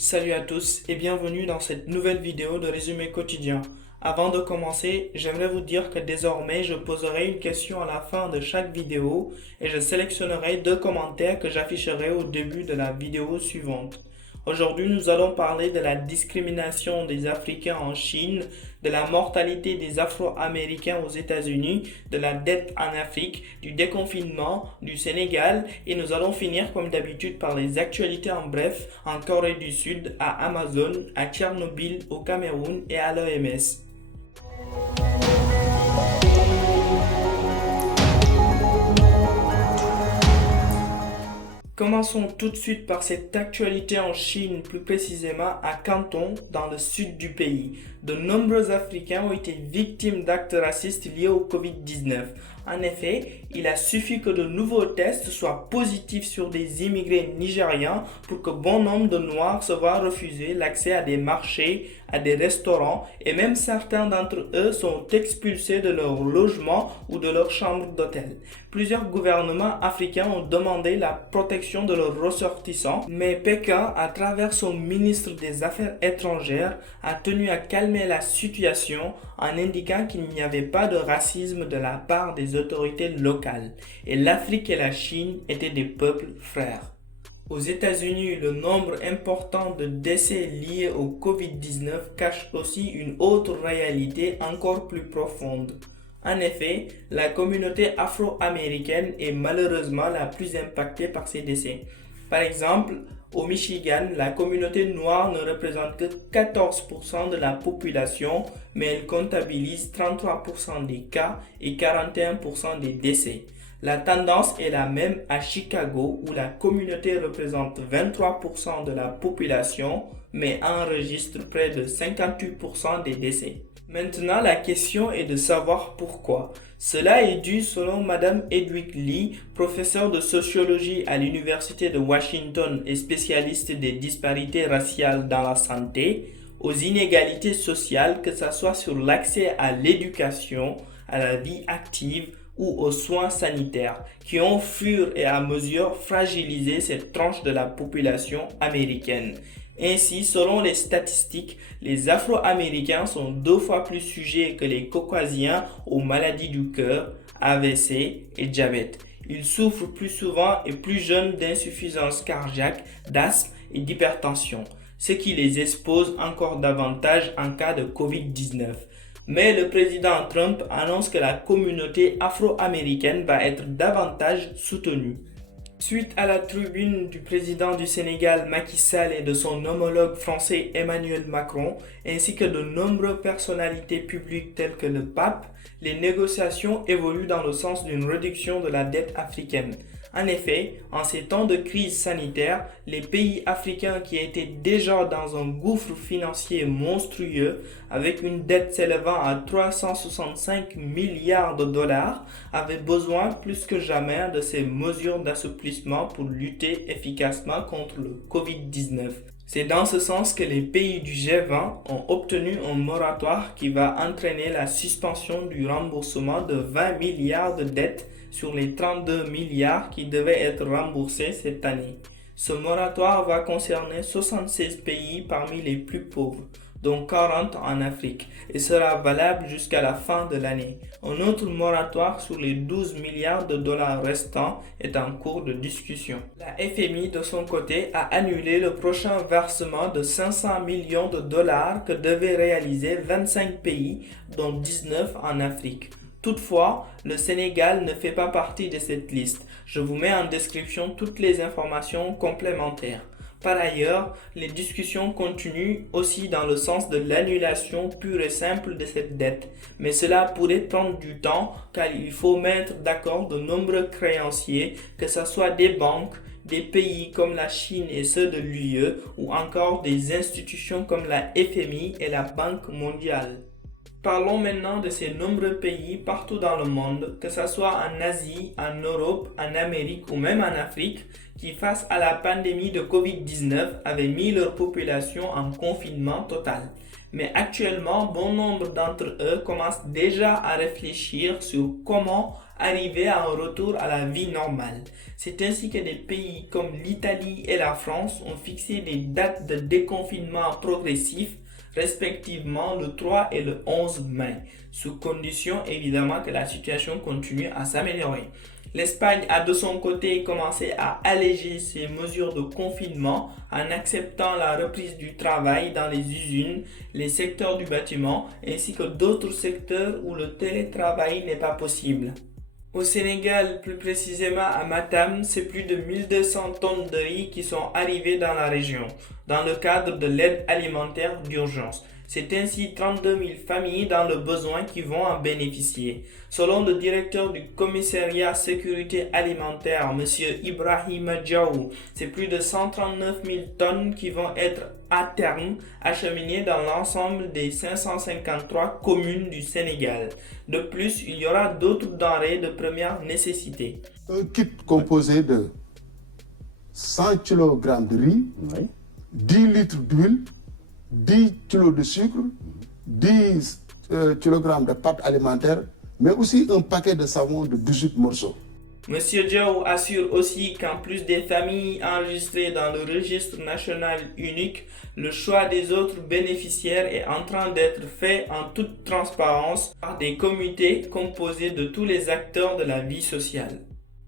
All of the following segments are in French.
Salut à tous et bienvenue dans cette nouvelle vidéo de résumé quotidien. Avant de commencer, j'aimerais vous dire que désormais je poserai une question à la fin de chaque vidéo et je sélectionnerai deux commentaires que j'afficherai au début de la vidéo suivante. Aujourd'hui, nous allons parler de la discrimination des Africains en Chine, de la mortalité des Afro-Américains aux États-Unis, de la dette en Afrique, du déconfinement, du Sénégal et nous allons finir comme d'habitude par les actualités en bref en Corée du Sud, à Amazon, à Tchernobyl, au Cameroun et à l'OMS. Commençons tout de suite par cette actualité en Chine, plus précisément à Canton, dans le sud du pays. De nombreux Africains ont été victimes d'actes racistes liés au Covid-19. En effet, il a suffi que de nouveaux tests soient positifs sur des immigrés nigérians pour que bon nombre de Noirs se voient refuser l'accès à des marchés, à des restaurants et même certains d'entre eux sont expulsés de leur logement ou de leur chambre d'hôtel. Plusieurs gouvernements africains ont demandé la protection de leurs ressortissants, mais Pékin, à travers son ministre des Affaires étrangères, a tenu à calmer la situation en indiquant qu'il n'y avait pas de racisme de la part des autorités locales et l'Afrique et la Chine étaient des peuples frères. Aux États-Unis, le nombre important de décès liés au Covid-19 cache aussi une autre réalité encore plus profonde. En effet, la communauté afro-américaine est malheureusement la plus impactée par ces décès. Par exemple, au Michigan, la communauté noire ne représente que 14% de la population, mais elle comptabilise 33% des cas et 41% des décès. La tendance est la même à Chicago où la communauté représente 23% de la population mais enregistre près de 58% des décès. Maintenant, la question est de savoir pourquoi. Cela est dû, selon Madame Edwick Lee, professeure de sociologie à l'Université de Washington et spécialiste des disparités raciales dans la santé, aux inégalités sociales, que ce soit sur l'accès à l'éducation, à la vie active ou aux soins sanitaires, qui ont au fur et à mesure fragilisé cette tranche de la population américaine. Ainsi, selon les statistiques, les Afro-Américains sont 2 fois plus sujets que les Caucasiens aux maladies du cœur, AVC et diabète. Ils souffrent plus souvent et plus jeunes d'insuffisance cardiaque, d'asthme et d'hypertension, ce qui les expose encore davantage en cas de Covid-19. Mais le président Trump annonce que la communauté afro-américaine va être davantage soutenue. Suite à la tribune du président du Sénégal Macky Sall et de son homologue français Emmanuel Macron, ainsi que de nombreuses personnalités publiques telles que le pape, les négociations évoluent dans le sens d'une réduction de la dette africaine. En effet, en ces temps de crise sanitaire, les pays africains qui étaient déjà dans un gouffre financier monstrueux, avec une dette s'élevant à 365 milliards de dollars, avaient besoin plus que jamais de ces mesures d'assouplissement pour lutter efficacement contre le Covid-19. C'est dans ce sens que les pays du G20 ont obtenu un moratoire qui va entraîner la suspension du remboursement de 20 milliards de dettes sur les 32 milliards qui devaient être remboursés cette année. Ce moratoire va concerner 76 pays parmi les plus pauvres, dont 40 en Afrique, et sera valable jusqu'à la fin de l'année. Un autre moratoire sur les 12 milliards de dollars restants est en cours de discussion. La FMI, de son côté, a annulé le prochain versement de 500 millions de dollars que devaient réaliser 25 pays, dont 19 en Afrique. Toutefois, le Sénégal ne fait pas partie de cette liste. Je vous mets en description toutes les informations complémentaires. Par ailleurs, les discussions continuent aussi dans le sens de l'annulation pure et simple de cette dette. Mais cela pourrait prendre du temps car il faut mettre d'accord de nombreux créanciers, que ce soit des banques, des pays comme la Chine et ceux de l'UE ou encore des institutions comme la FMI et la Banque mondiale. Parlons maintenant de ces nombreux pays partout dans le monde, que ce soit en Asie, en Europe, en Amérique ou même en Afrique, qui face à la pandémie de Covid-19 avaient mis leur population en confinement total. Mais actuellement, bon nombre d'entre eux commencent déjà à réfléchir sur comment arriver à un retour à la vie normale. C'est ainsi que des pays comme l'Italie et la France ont fixé des dates de déconfinement progressif, respectivement le 3 et le 11 mai, sous condition évidemment que la situation continue à s'améliorer. L'Espagne a de son côté commencé à alléger ses mesures de confinement en acceptant la reprise du travail dans les usines, les secteurs du bâtiment ainsi que d'autres secteurs où le télétravail n'est pas possible. Au Sénégal, plus précisément à Matam, c'est plus de 1200 tonnes de riz qui sont arrivées dans la région, dans le cadre de l'aide alimentaire d'urgence. C'est ainsi 32 000 familles dans le besoin qui vont en bénéficier. Selon le directeur du commissariat sécurité alimentaire, M. Ibrahima Diaw, c'est plus de 139 000 tonnes qui vont être à terme acheminées dans l'ensemble des 553 communes du Sénégal. De plus, il y aura d'autres denrées de première nécessité. Un kit composé de 100 kg de riz, 10 litres d'huile, 10 kg de sucre, 10 kg de pâte alimentaire, mais aussi un paquet de savon de 18 morceaux. Monsieur Diaw assure aussi qu'en plus des familles enregistrées dans le registre national unique, le choix des autres bénéficiaires est en train d'être fait en toute transparence par des comités composés de tous les acteurs de la vie sociale.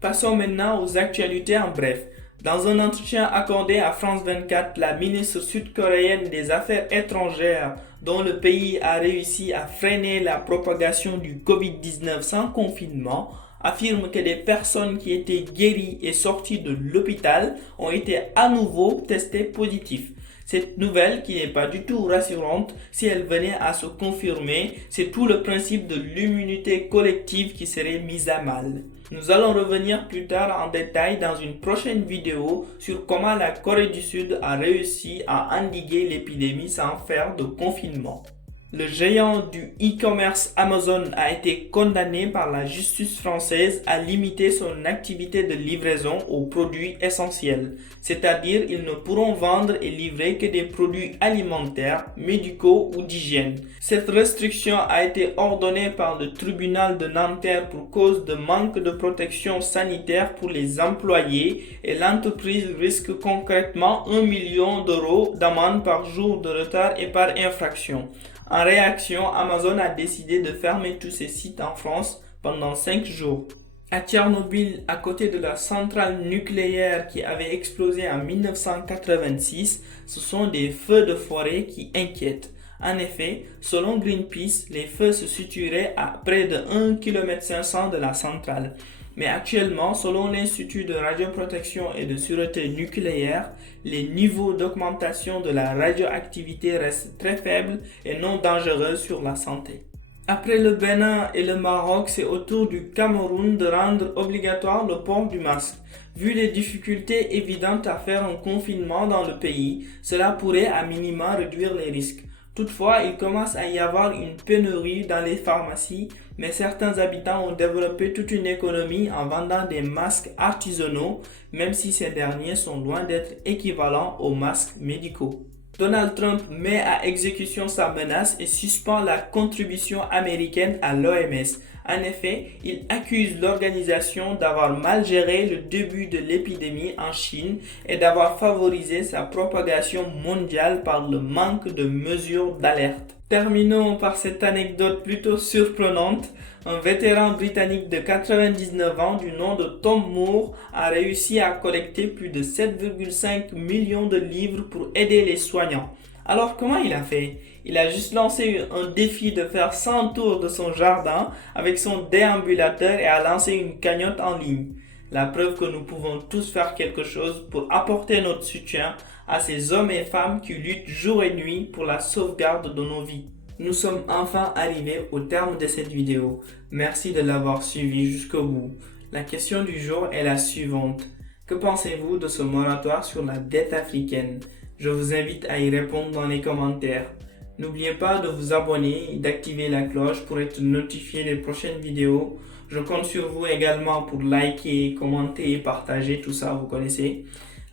Passons maintenant aux actualités en bref. Dans un entretien accordé à France 24, la ministre sud-coréenne des Affaires étrangères, dont le pays a réussi à freiner la propagation du Covid-19 sans confinement, affirme que des personnes qui étaient guéries et sorties de l'hôpital ont été à nouveau testées positives. Cette nouvelle, qui n'est pas du tout rassurante, si elle venait à se confirmer, c'est tout le principe de l'immunité collective qui serait mise à mal. Nous allons revenir plus tard en détail dans une prochaine vidéo sur comment la Corée du Sud a réussi à endiguer l'épidémie sans faire de confinement. Le géant du e-commerce Amazon a été condamné par la justice française à limiter son activité de livraison aux produits essentiels, c'est-à-dire ils ne pourront vendre et livrer que des produits alimentaires, médicaux ou d'hygiène. Cette restriction a été ordonnée par le tribunal de Nanterre pour cause de manque de protection sanitaire pour les employés et l'entreprise risque concrètement 1 million d'euros d'amende par jour de retard et par infraction. En réaction, Amazon a décidé de fermer tous ses sites en France pendant 5 jours. À Tchernobyl, à côté de la centrale nucléaire qui avait explosé en 1986, ce sont des feux de forêt qui inquiètent. En effet, selon Greenpeace, les feux se situeraient à près de 1,5 km de la centrale. Mais actuellement, selon l'Institut de radioprotection et de sûreté nucléaire, les niveaux d'augmentation de la radioactivité restent très faibles et non dangereux sur la santé. Après le Bénin et le Maroc, c'est au tour du Cameroun de rendre obligatoire le port du masque. Vu les difficultés évidentes à faire un confinement dans le pays, cela pourrait à minima réduire les risques. Toutefois, il commence à y avoir une pénurie dans les pharmacies, mais certains habitants ont développé toute une économie en vendant des masques artisanaux, même si ces derniers sont loin d'être équivalents aux masques médicaux. Donald Trump met à exécution sa menace et suspend la contribution américaine à l'OMS. En effet, il accuse l'organisation d'avoir mal géré le début de l'épidémie en Chine et d'avoir favorisé sa propagation mondiale par le manque de mesures d'alerte. Terminons par cette anecdote plutôt surprenante. Un vétéran britannique de 99 ans du nom de Tom Moore a réussi à collecter plus de 7,5 millions de livres pour aider les soignants. Alors comment il a fait? Il a juste lancé un défi de faire 100 tours de son jardin avec son déambulateur et a lancé une cagnotte en ligne. La preuve que nous pouvons tous faire quelque chose pour apporter notre soutien à ces hommes et femmes qui luttent jour et nuit pour la sauvegarde de nos vies. Nous sommes enfin arrivés au terme de cette vidéo. Merci de l'avoir suivi jusqu'au bout. La question du jour est la suivante. Que pensez-vous de ce moratoire sur la dette africaine? Je vous invite à y répondre dans les commentaires. N'oubliez pas de vous abonner et d'activer la cloche pour être notifié des prochaines vidéos. Je compte sur vous également pour liker, commenter et partager, tout ça vous connaissez.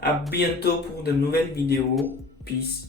À bientôt pour de nouvelles vidéos. Peace.